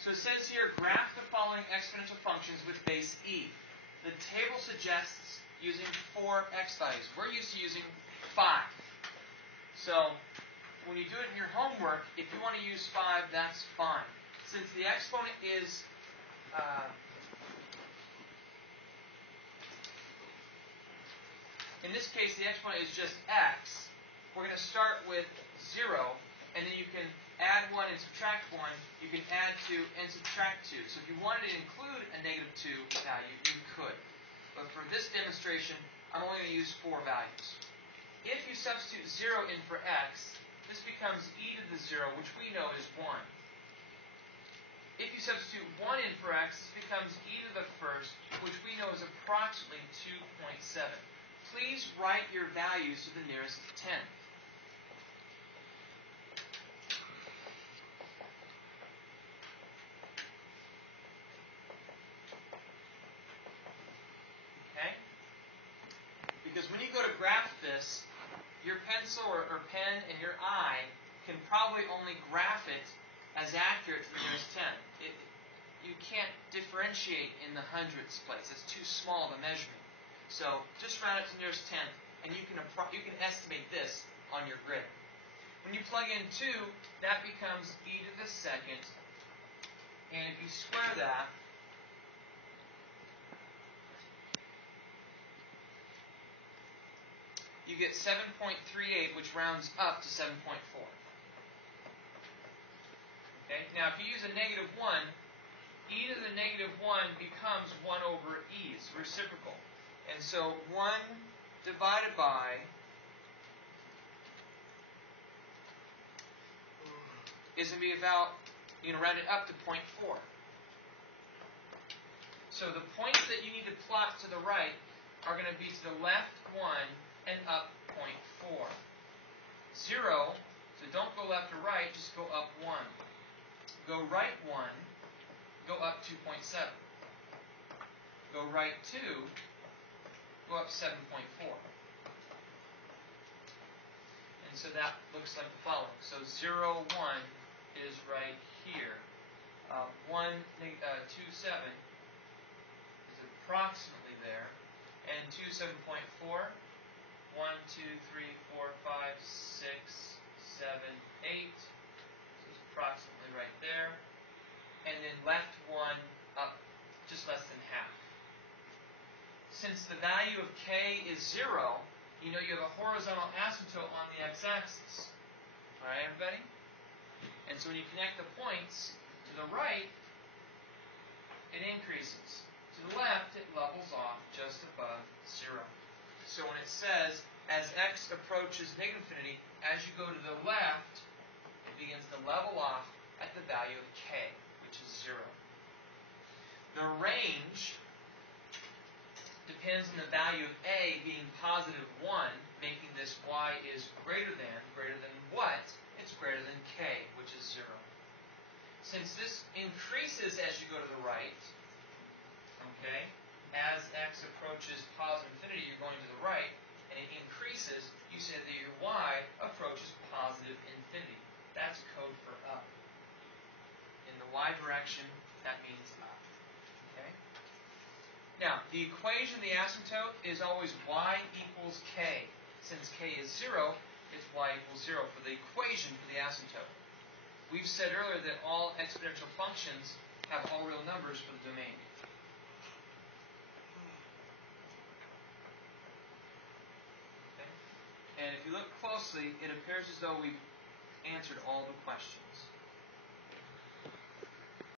So it says here, graph the following exponential functions with base e. The table suggests using 4 x values. We're used to using 5. So when you do it in your homework, if you want to use 5, that's fine. Since the exponent is in this case, the exponent is just x. We're going to start with 0, and then you can add 1 and subtract 1. You can add 2 and subtract 2. So if you wanted to include a negative 2 value, you could. But for this demonstration, I'm only going to use 4 values. If you substitute 0 in for x, this becomes e to the 0, which we know is 1. If you substitute 1 in for x, this becomes e to the first, which we know is approximately 2.7. Please write your values to the nearest tenth. Okay? Because when you go to graph this, your pencil or pen and your eye can probably only graph it as accurate to the nearest tenth. You can't differentiate in the hundredths place. It's too small of a measurement. So just round it to the nearest tenth, and you can estimate this on your grid. When you plug in 2, that becomes e to the second, and if you square that, you get 7.38, which rounds up to 7.4. Okay? Now, if you use a negative 1, e to the negative 1 becomes 1 over e. It's reciprocal. And so 1 divided by is going to be about, round it up to 0.4. So the points that you need to plot to the right are going to be to the left 1 and up 0.4. 0, so don't go left or right, just go up 1. Go right 1, go up 2.7. Go right 2, go up 7.4. And so that looks like the following. So 0, 1 is right here. 2, 7 is approximately there. And 2, 7.4, 1, 2, 3, 4, 5, 6, 7, 8. So it's approximately right there. And then left 1 up just less than half. Since the value of k is 0, you know you have a horizontal asymptote on the x-axis. Alright, everybody? And so when you connect the points, to the right, it increases. To the left, it levels off just above 0. So when it says, as x approaches negative infinity, as you go to the left, it begins to level off at the value of k, which is 0. The range depends on the value of a being positive 1, making this y is greater than what? It's greater than k, which is 0. Since this increases as you go to the right, okay, as x approaches positive infinity, you're going to the right, and it increases, you say that your y approaches positive infinity. That's code for up. In the y direction, that means up. Okay? Now, the equation of the asymptote is always y equals k. Since k is 0, it's y equals 0 for the equation for the asymptote. We've said earlier that all exponential functions have all real numbers for the domain. Okay? And if you look closely, it appears as though we've answered all the questions.